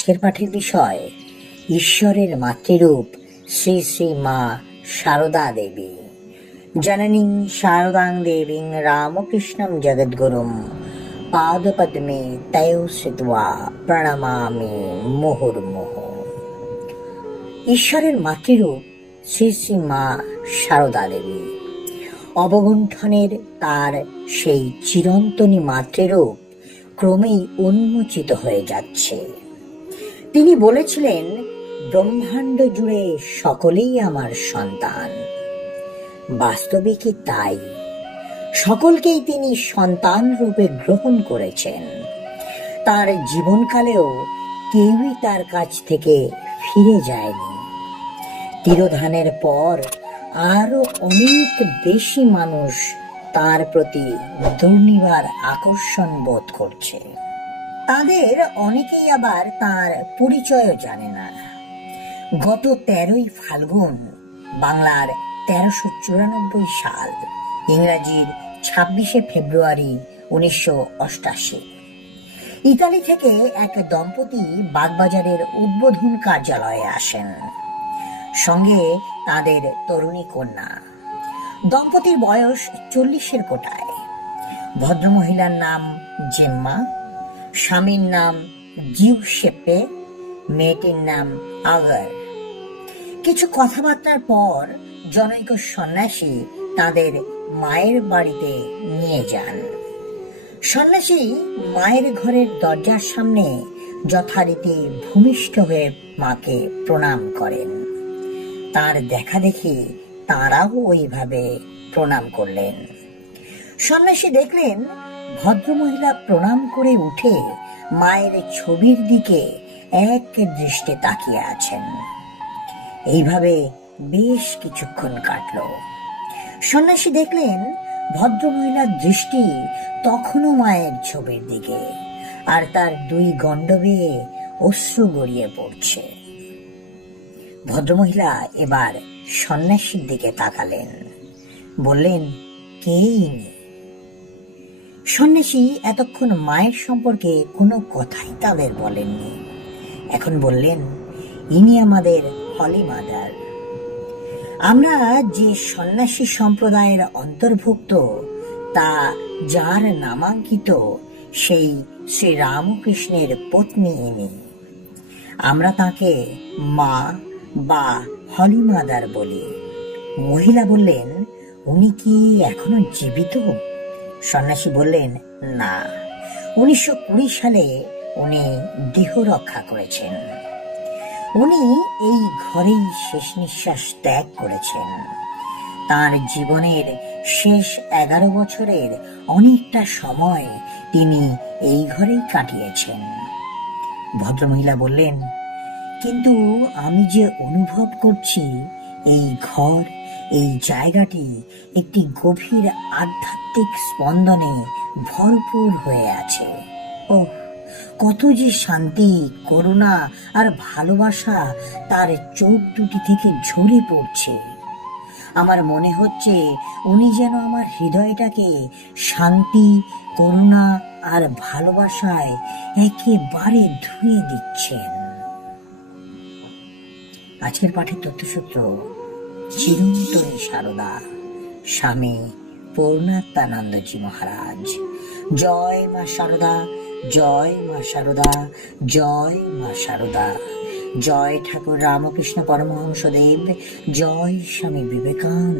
আজকের পাঠের বিষয় ঈশ্বরের মাতৃরূপ শ্রী শ্রী মা শারদা দেবী। জননীং শারদাং দেবীং রামকৃষ্ণং জগদ্গুরুম পাদপদ্মে তয়ো শ্রিত্বা প্রণমামি মুহুর্মুহুঃ। ঈশ্বরের মাতৃরূপ শ্রী শ্রী মা শারদা দেবী। অবগুণ্ঠনের তার সেই চিরন্তনী মাতৃরূপ ক্রমেই উন্মোচিত হয়ে যাচ্ছে। তিনি বলেছিলেন, ব্রহ্মাণ্ড জুড়ে সকলেই আমার সন্তান। বাস্তবে কি তাই? সকলকেই তিনি সন্তান রূপে গ্রহণ করেছেন। তার জীবনকালেও কেউই তার কাছ থেকে ফিরে যায়নি। তিরোধানের পর আরো অনেক বেশি মানুষ তার প্রতি দুর্নিবার আকর্ষণ বোধ করছে। তাদের অনেকেই আবার তার পরিচয়ও জানে না। গত 13ই ফাল্গুন বাংলার 1394 সাল, ইংরাজির 26শে ফেব্রুয়ারি 1988, ইতালি থেকে এক দম্পতি বাগবাজারের উদ্বোধন কার্যালয়ে আসেন। সঙ্গে তাদের তরুণী কন্যা। দম্পতির বয়স 40-এর কোটায়। ভদ্রমহিলার নাম জেম্মা, স্বামীর নাম জিউসেপ্পে, মেয়েটির নাম আগার। কিছু কথাবার্তার পর জনৈক সন্ন্যাসী তাদের মায়ের বাড়িতে নিয়ে যান। সন্ন্যাসী মায়ের ঘরের দরজার সামনে যথারীতি ভূমিষ্ঠ হয়ে মাকে প্রণাম করেন। তার দেখা দেখি তারাও ওইভাবে প্রণাম করলেন। সন্ন্যাসী দেখলেন ভদ্রমহিলা প্রণাম করে উঠে মায়ের ছবির দিকে এক দৃষ্টে তাকিয়ে আছেন। এইভাবে বেশ কিছুক্ষণ কাটল। সন্ন্যাসী দেখলেন ভদ্রমহিলার দৃষ্টি তখনও মায়ের ছবির দিকে, আর তার দুই গণ্ড বেয়ে অশ্রু গড়িয়ে পড়ছে। ভদ্রমহিলা এবার সন্ন্যাসীর দিকে তাকালেন, বললেন, কে ইনি? সন্ন্যাসী এতক্ষণ মায়ের সম্পর্কে কোনো কথাই তাদের বলেননি। এখন বললেন, ইনি আমাদের হলি মাদার। আমরা যে সন্ন্যাসী সম্প্রদায়ের অন্তর্ভুক্ত, তা যার নামাঙ্কিত, সেই শ্রী রামকৃষ্ণের পত্নী ইনি। আমরা তাকে মা বা হলি মাদার বলি। মহিলা বললেন, উনি কি এখনো জীবিত? সন্ন্যাসী বললেন, না, 1920 সালে উনি দেহ রক্ষা করেছেন। উনি এই ঘরেই শেষ নিঃশ্বাস ত্যাগ করেছেন। তার জীবনের শেষ 11 বছরের অনেকটা সময় তিনি এই ঘরেই কাটিয়েছেন। ভদ্রমহিলা বললেন, কিন্তু আমি যে অনুভব করছি, এই ঘর, এই জায়গাটি একটি গভীর আধ্যাত্মিক স্পন্দনে ভরপুর হয়ে আছে। ওহ, কত যে শান্তি, করুণা আর ভালোবাসা তার চোখ দুটি থেকে ঝরে পড়ছে। আমার মনে হচ্ছে উনি যেন আমার হৃদয়টাকে শান্তি, করুণা আর ভালোবাসায় একেবারে ধুয়ে দিচ্ছেন। আজকের পাঠের তথ্যসূত্র: চিরন্তনী শারদা, স্বামী পূর্ণাত্মানন্দজি মহারাজ। জয় মা শারদা, জয় মা শারদা, জয় মা শারদা। জয় ঠাকুর রামকৃষ্ণ পরমহংসদেব, জয় স্বামী বিবেকানন্দ।